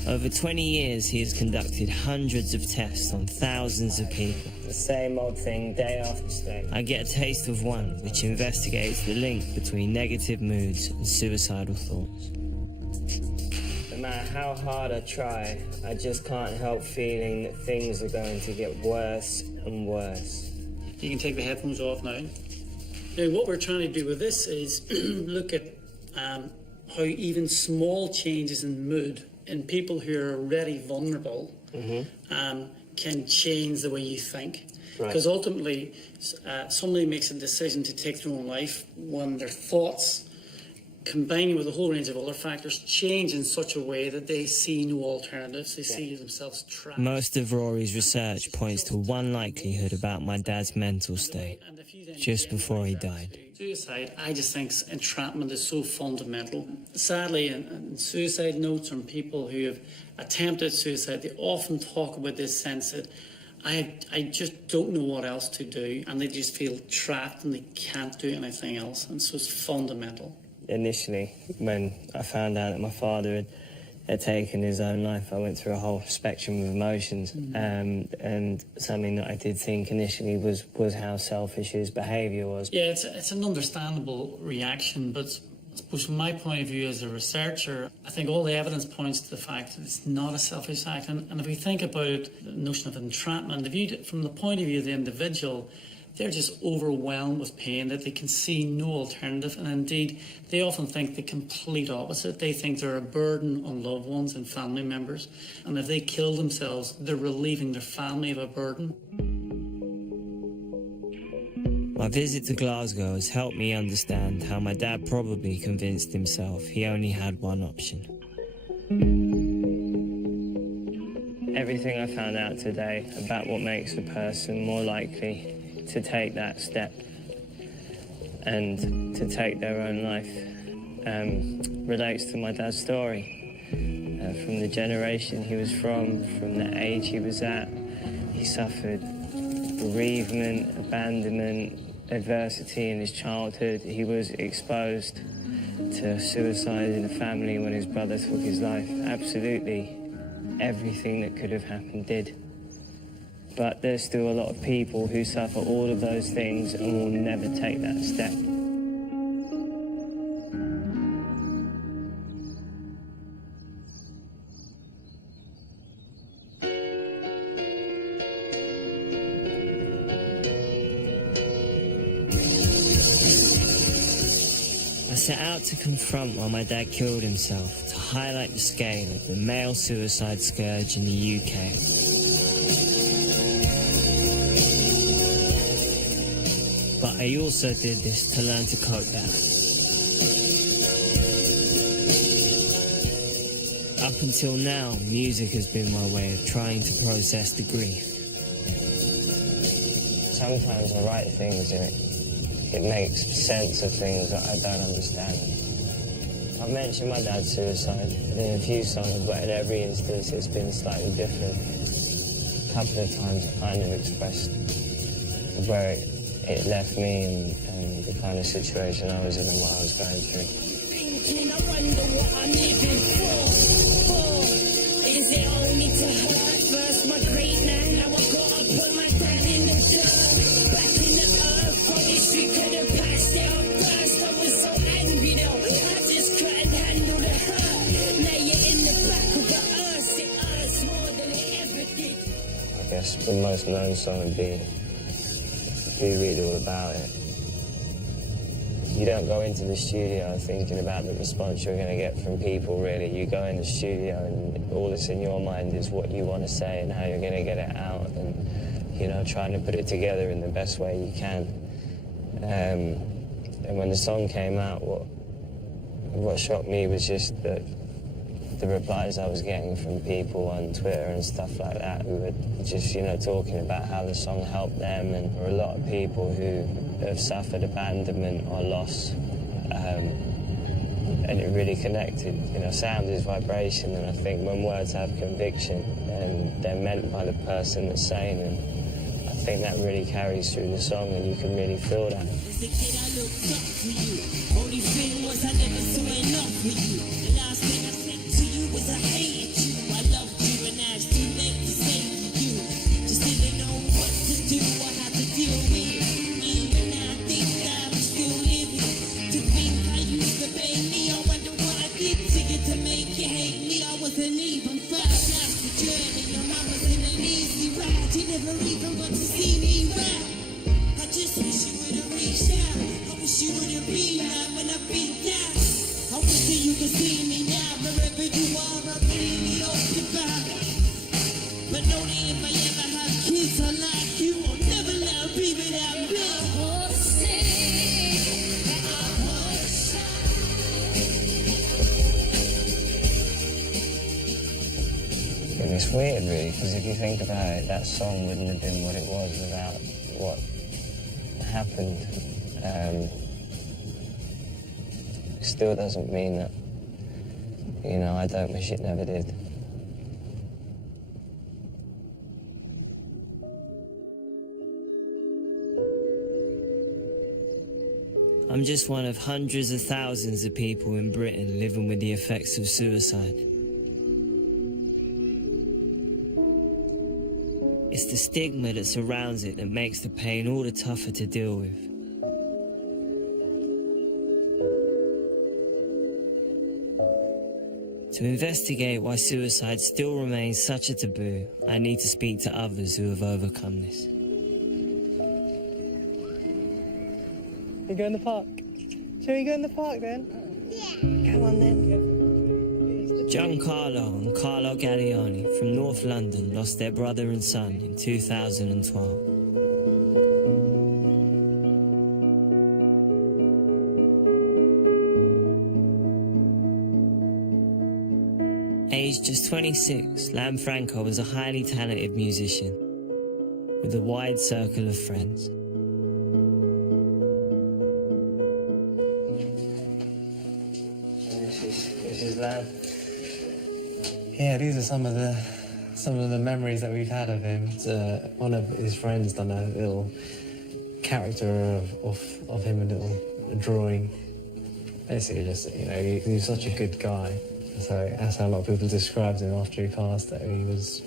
Over 20 years, he has conducted hundreds of tests on thousands of people. The same old thing day after day. I get a taste of one which investigates the link between negative moods and suicidal thoughts. No matter how hard I try, I just can't help feeling that things are going to get worse and worse. You can take the headphones off now. Now, what we're trying to do with this is look at how even small changes in mood in people who are already vulnerable can change the way you think. Because ultimately, somebody makes a decision to take their own life when their thoughts combining with a whole range of other factors, change in such a way that they see no alternatives. They see themselves trapped. Most of Rory's research points to one likelihood about my dad's mental state just before he died. Suicide, I just think entrapment is so fundamental. Sadly, in suicide notes from people who have attempted suicide, they often talk about this sense that I just don't know what else to do, and they just feel trapped and they can't do anything else, and so it's fundamental. Initially, when I found out that my father had taken his own life, I went through a whole spectrum of emotions, and something that I did think initially was how selfish his behaviour was. Yeah, it's an understandable reaction, but I suppose from my point of view as a researcher, I think all the evidence points to the fact that it's not a selfish act. And if we think about the notion of entrapment, from the point of view of the individual, they're just overwhelmed with pain that they can see no alternative. And indeed, they often think the complete opposite. They think they're a burden on loved ones and family members. And if they kill themselves, they're relieving their family of a burden. My visit to Glasgow has helped me understand how my dad probably convinced himself he only had one option. Everything I found out today about what makes a person more likely to take that step and to take their own life relates to my dad's story. From the generation he was from the age he was at, he suffered bereavement, abandonment, adversity in his childhood. He was exposed to suicide in the family when his brother took his life. Absolutely everything that could have happened did. But there's still a lot of people who suffer all of those things and will never take that step. I set out to confront why my dad killed himself, to highlight the scale of the male suicide scourge in the UK. But I also did this to learn to cope better. Up until now, music has been my way of trying to process the grief. Sometimes I write things and it makes sense of things that I don't understand. I've mentioned my dad's suicide in a few songs, but in every instance it's been slightly different. A couple of times I kind of expressed where it left me and the kind of situation I was in and what I was going through. I wonder what I'm living for. Is it only to hurt first my great man? Now I gotta put my dad in the dirt. Back in the earth, on this street could have passed out first. I was so angry though, I just couldn't handle the hurt. Now you're in the back of the earth, it hurts more than it ever did. I guess the most known song would be We Read All About It. You don't go into the studio thinking about the response you're going to get from people, really. You go in the studio and all that's in your mind is what you want to say and how you're going to get it out and, you know, trying to put it together in the best way you can. And when the song came out, what shocked me was just the replies I was getting from people on Twitter and stuff like that who were just, you know, talking about how the song helped them. And there were a lot of people who have suffered abandonment or loss, and it really connected. You know, sound is vibration, and I think when words have conviction and they're meant by the person that's saying them, I think that really carries through the song and you can really feel that. As a kid I looked up to you. Only thing was I never saw enough for you. The last thing I said to you was I hated you. I loved you and now it's too late to say you. Just didn't know what to do or how to deal with it. Even now I think that I'm still living. To think I used to pay me, I wonder what I did to you to make you hate me. I wasn't even fast, that's the journey. Your mama's in an easy ride. You never even got to see me ride. I just wish you would have reached out. I wish you would have been there when I've been down. I wish that you could see me now. Wherever you are, I really hope you're back. But know that if I ever have kids like you, I'll never let them be without me. I It's weird, really, because if you think about it, that song wouldn't have been what it was without what happened. It still doesn't mean that, you know, I don't wish it never did. I'm just one of hundreds of thousands of people in Britain living with the effects of suicide. It's the stigma that surrounds it that makes the pain all the tougher to deal with. To investigate why suicide still remains such a taboo, I need to speak to others who have overcome this. We go in the park? Shall we go in the park then? Yeah. Come on then. Giancarlo and Carlo Gallioni from North London lost their brother and son in 2012. Aged just 26, Lanfranco was a highly talented musician with a wide circle of friends. This is Lan. Yeah, these are some of the memories that we've had of him. One of his friends done a little character of him, a little drawing. Basically, just, you know, he was such a good guy. So that's how a lot of people described him after he passed. That he was,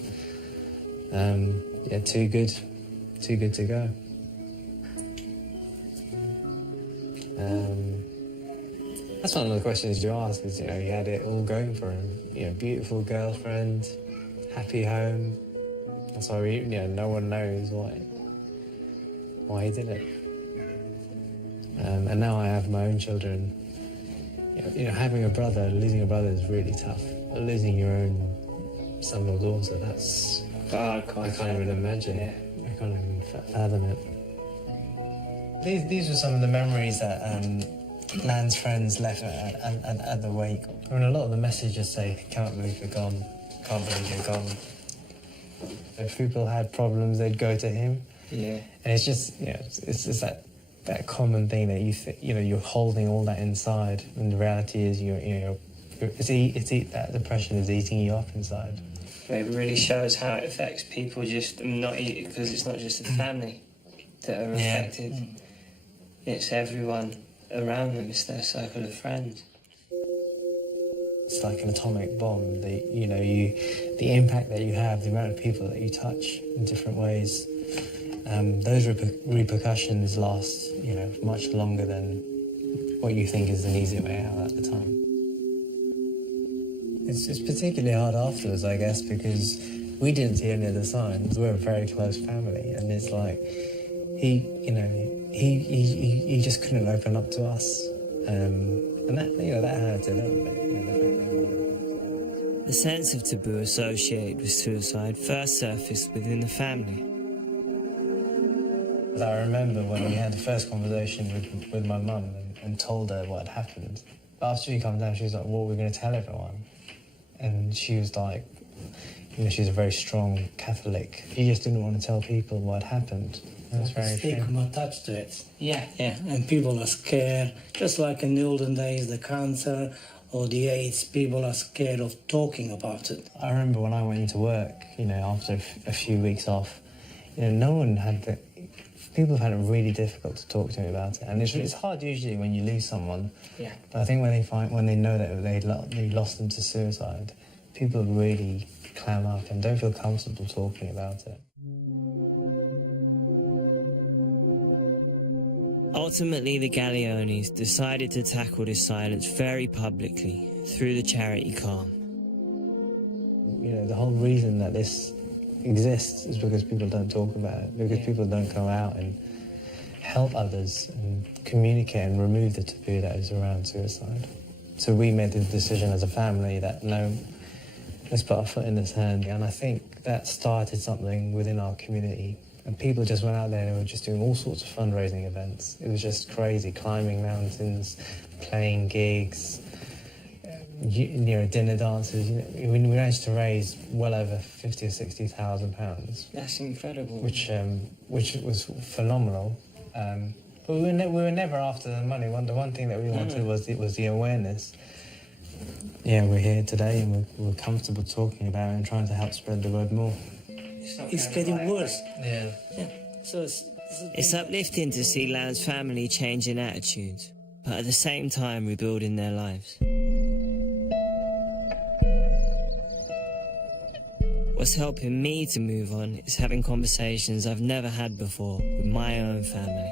too good to go. That's one of the questions you ask. Is, you know, he had it all going for him. You know, beautiful girlfriend, happy home. That's why no one knows why he did it. And now I have my own children. You know, having a brother, losing a brother is really tough. Losing your own son or daughter, that's... I can't even imagine it. I can't even fathom it. These were some of the memories that Lan's friends left at the wake. I mean, a lot of the messages say, can't believe you're gone, can't believe you're gone. If people had problems, they'd go to him. Yeah. And it's just, it's just that common thing that you're holding all that inside, and the reality is that depression is eating you up inside. It really shows how it affects people, just not because it's not just the family that are affected. It's everyone around them. It's their circle of friends. It's like an atomic bomb. The impact that you have, the amount of people that you touch in different ways. Those repercussions last, much longer than what you think is an easy way out at the time. It's particularly hard afterwards, I guess, because we didn't see any of the signs. We're a very close family, and it's like he just couldn't open up to us, and that hurt a little bit. The sense of taboo associated with suicide first surfaced within the family. I remember when we had the first conversation with my mum and told her what had happened. After she came down, she was like, "What are we going to tell everyone?" And she was like, she's a very strong Catholic. She just didn't want to tell people what had happened. It was very stigma attached to it. Yeah. And people are scared, just like in the olden days, the cancer or the AIDS, people are scared of talking about it. I remember when I went into work, after a few weeks off, no one had people have had it really difficult to talk to me about it, and it's hard usually when you lose someone. Yeah. But I think when they know that they lost them to suicide, people really clam up and don't feel comfortable talking about it. Ultimately, the Galleonis decided to tackle this silence very publicly through the charity Calm. The whole reason that this exists is because people don't talk about it, because people don't go out and help others and communicate and remove the taboo that is around suicide. So we made the decision as a family that, no, let's put our foot in the sand, and I think that started something within our community. And people just went out there and were just doing all sorts of fundraising events. It was just crazy, climbing mountains, playing gigs, dinner dances. We managed to raise well over 50 or 60,000 pounds. That's incredible. Which was phenomenal. But we were never after the money. The one thing that we wanted was the awareness. Yeah, we're here today and we're comfortable talking about it and trying to help spread the word more. It's getting worse. Yeah. So It's uplifting to see Lan's family changing attitudes, but at the same time rebuilding their lives. What's helping me to move on is having conversations I've never had before with my own family.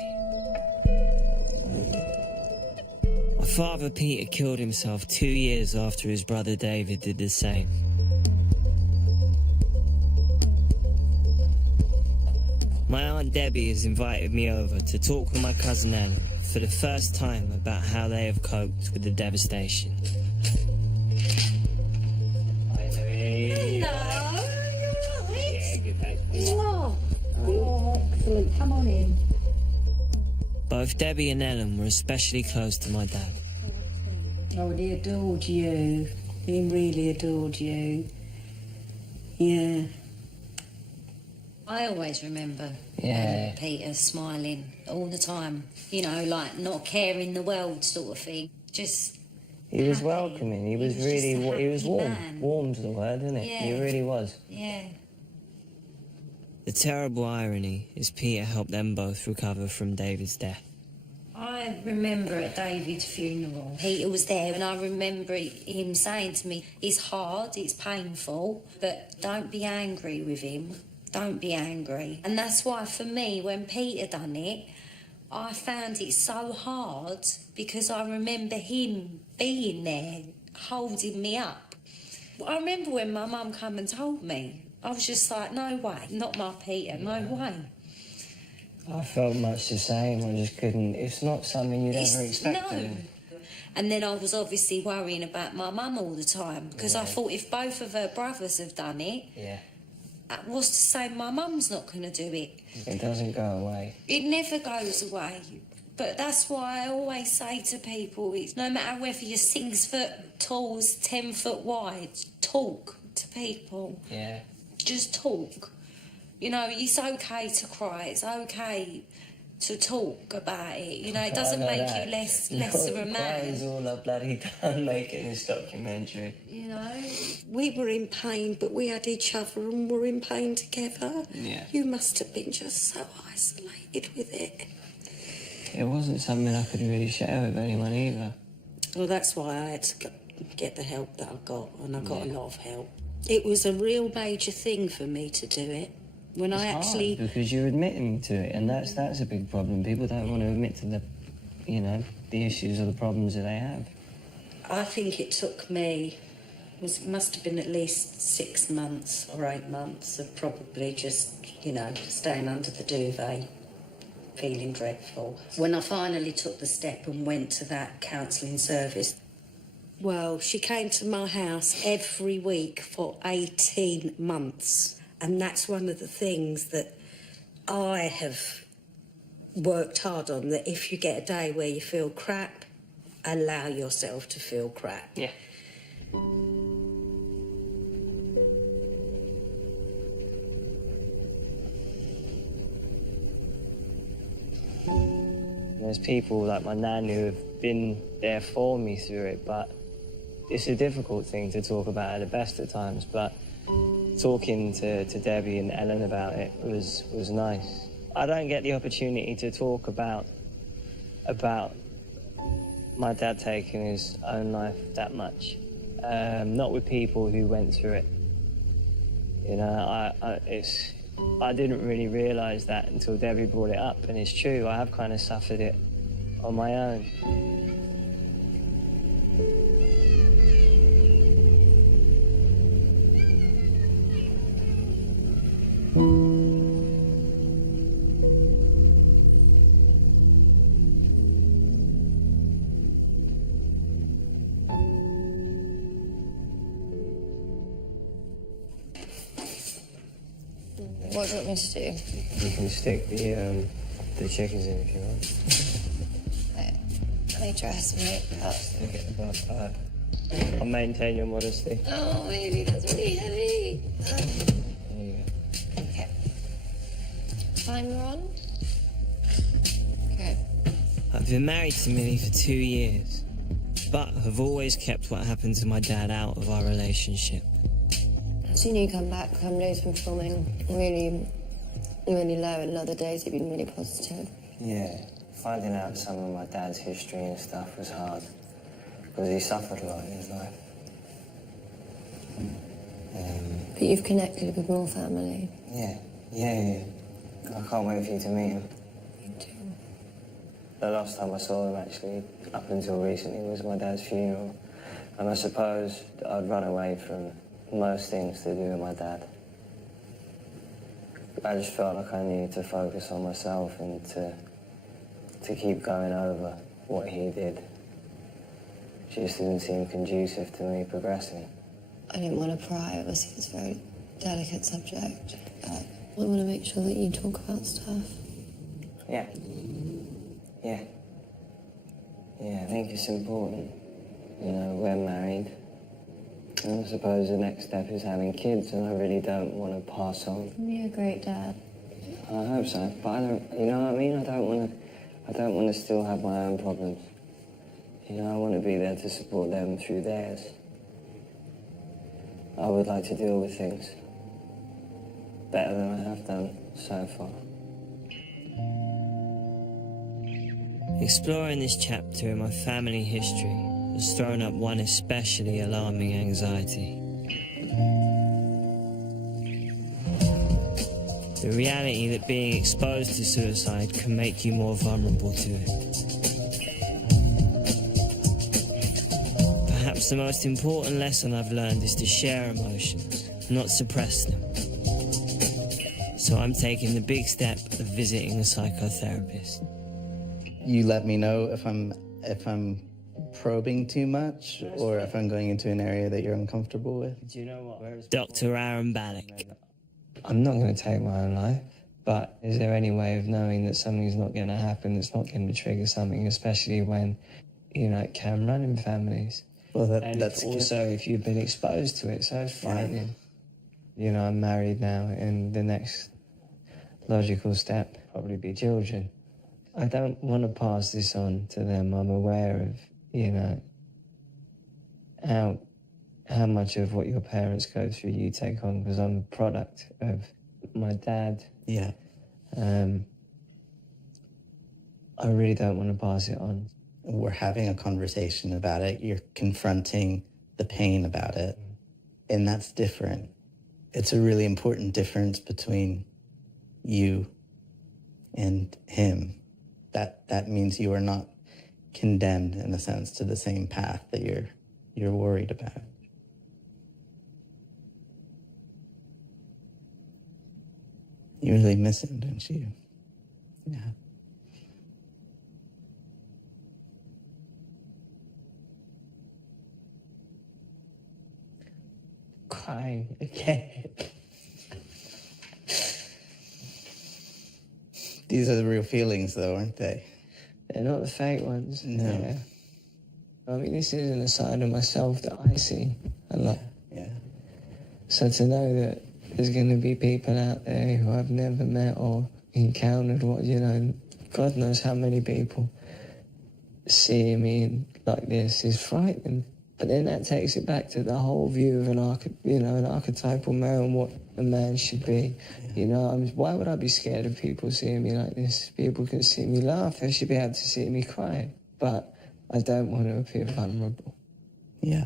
My father Peter killed himself 2 years after his brother David did the same. My Aunt Debbie has invited me over to talk with my cousin Annie for the first time about how they have coped with the devastation. Excellent. Come on in. Both Debbie and Ellen were especially close to my dad. Oh, he adored you. He really adored you. Yeah. I always remember Peter smiling all the time. You know, like not caring the world sort of thing. Just He was happy. welcoming. He was just a he was happy warm. man. Warm's the word, isn't it? Yeah. He really was. Yeah. The terrible irony is Peter helped them both recover from David's death. I remember at David's funeral, Peter was there, and I remember him saying to me, it's hard, it's painful, but don't be angry with him. Don't be angry. And that's why, for me, when Peter done it, I found it so hard because I remember him being there, holding me up. I remember when my mum came and told me, I was just like, no way, not my Peter, no way. I felt much the same. I just couldn't. It's not something you'd ever expect. No. And then I was obviously worrying about my mum all the time because I thought if both of her brothers have done it, what's to say my mum's not going to do it? It doesn't go away. It never goes away. But that's why I always say to people, it's no matter whether you're 6 foot tall, 10 foot wide, talk to people. Yeah. Just talk. You know, it's okay to cry. It's okay to talk about it. You know, it doesn't make you less of a man. Crying's all I've bloody done making this documentary. You know? We were in pain, but we had each other and were in pain together. Yeah. You must have been just so isolated with it. It wasn't something I could really share with anyone either. Well, that's why I had to get the help that I got, and I got a lot of help. It was a real major thing for me to do it. When I actually... Hard because you're admitting to it, and that's a big problem. People don't want to admit to the issues or the problems that they have. I think it took me... It must have been at least 6 months or 8 months of probably just, staying under the duvet, feeling dreadful. When I finally took the step and went to that counselling service, well, she came to my house every week for 18 months. And that's one of the things that I have worked hard on, that if you get a day where you feel crap, allow yourself to feel crap. Yeah. There's people like my nan who have been there for me through it, but it's a difficult thing to talk about at the best of times, but talking to Debbie and Ellen about it was nice. I don't get the opportunity to talk about my dad taking his own life that much. Not with people who went through it. I didn't really realise that until Debbie brought it up, and it's true, I have kind of suffered it on my own. What do you want me to do? You can stick the chickens in if you want. Let me dress me up. Stick it above her. I'll maintain your modesty. Oh, baby, that's really heavy. There you go. Okay. Timer on. Okay. I've been married to Millie for 2 years, but have always kept what happened to my dad out of our relationship. I've seen you come back. Some days from filming really, really low, and other days you've been really positive. Yeah, finding out some of my dad's history and stuff was hard, because he suffered a lot in his life. But you've connected with more family. Yeah. I can't wait for you to meet him. Me too. The last time I saw him, actually, up until recently, was my dad's funeral. And I suppose I'd run away from most things to do with my dad. I just felt like I needed to focus on myself and to keep going over what he did. It just didn't seem conducive to me progressing. I didn't want to pry. Obviously, it's a very delicate subject. But I want to make sure that you talk about stuff. Yeah, I think it's important. You know, we're married. And I suppose the next step is having kids, and I really don't want to pass on. You're a great dad. I hope so, but I don't, you know what I mean? I don't want to still have my own problems. You know, I want to be there to support them through theirs. I would like to deal with things better than I have done so far. Exploring this chapter in my family history has thrown up one especially alarming anxiety. The reality that being exposed to suicide can make you more vulnerable to it. Perhaps the most important lesson I've learned is to share emotions, not suppress them. So I'm taking the big step of visiting a psychotherapist. You let me know if I'm probing too much or if I'm going into an area that you're uncomfortable with. Do you know what? Dr. Aaron Ballack. I'm not going to take my own life, but is there any way of knowing that something's not going to happen, that's not going to trigger something, especially when, you know, it can run in families? Well, that's also if you've been exposed to it, so it's frightening. Yeah. You know, I'm married now, and the next logical step probably be children. I don't want to pass this on to them. I'm aware of, you know, how much of what your parents go through you take on, because I'm a product of my dad. Yeah. I really don't want to pass it on. We're having a conversation about it. You're confronting the pain about it. And that's different. It's a really important difference between you and him. That means you are not condemned, in a sense, to the same path that you're worried about. You really miss him, don't you? Yeah. Crying again. These are the real feelings, though, aren't they? They're not the fake ones. No. Yeah. I mean, this isn't a side of myself that I see a lot. Yeah. So to know that there's going to be people out there who I've never met or encountered, what, you know, God knows how many people seeing me like this is frightening. But then that takes it back to the whole view of an archetypal male and what a man should be. You know, why would I be scared of people seeing me like this? People can see me laugh, they should be able to see me cry. But I don't want to appear vulnerable. Yeah.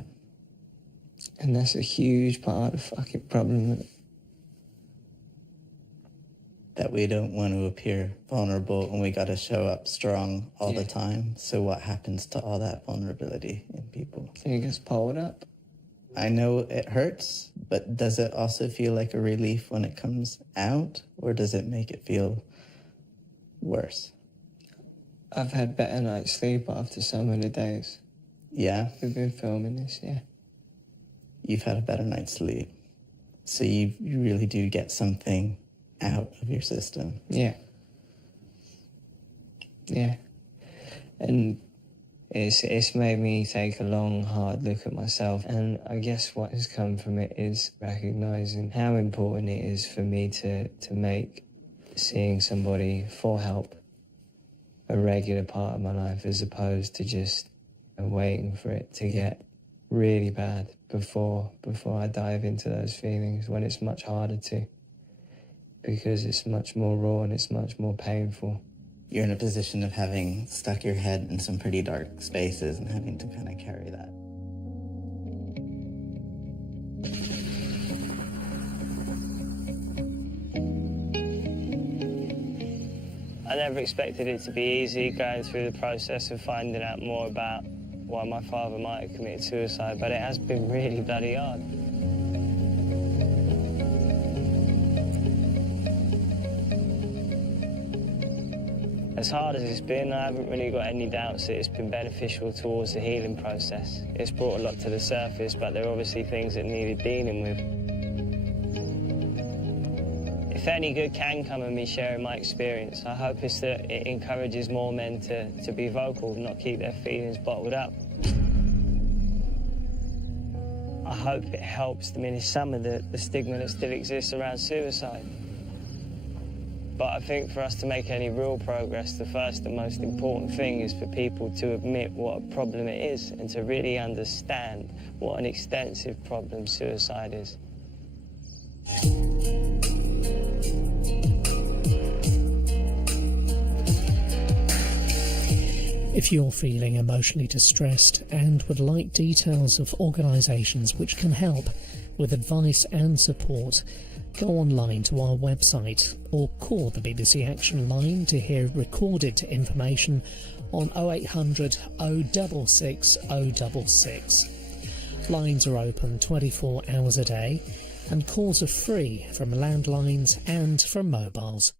And that's a huge part of the fucking problem. That we don't want to appear vulnerable and we got to show up strong all the time. So what happens to all that vulnerability in people? So it gets pulled up. I know it hurts, but does it also feel like a relief when it comes out, or does it make it feel worse? I've had better night's sleep after some of the days. Yeah? We've been filming this, yeah. You've had a better night's sleep. So you really do get something out of your system. Yeah. Yeah. And It's made me take a long, hard look at myself, and I guess what has come from it is recognising how important it is for me to make seeing somebody for help a regular part of my life, as opposed to just waiting for it to get really bad before I dive into those feelings, when it's much harder to, because it's much more raw and it's much more painful. You're in a position of having stuck your head in some pretty dark spaces and having to kind of carry that. I never expected it to be easy going through the process of finding out more about why my father might have committed suicide, but it has been really bloody hard. As hard as it's been, I haven't really got any doubts that it's been beneficial towards the healing process. It's brought a lot to the surface, but there are obviously things that needed dealing with. If any good can come of me sharing my experience, I hope it's that it encourages more men to be vocal, not keep their feelings bottled up. I hope it helps diminish some of the stigma that still exists around suicide. But I think for us to make any real progress, the first and most important thing is for people to admit what a problem it is and to really understand what an extensive problem suicide is. If you're feeling emotionally distressed and would like details of organisations which can help with advice and support, go online to our website or call the BBC Action line to hear recorded information on 0800 066 066. Lines are open 24 hours a day and calls are free from landlines and from mobiles.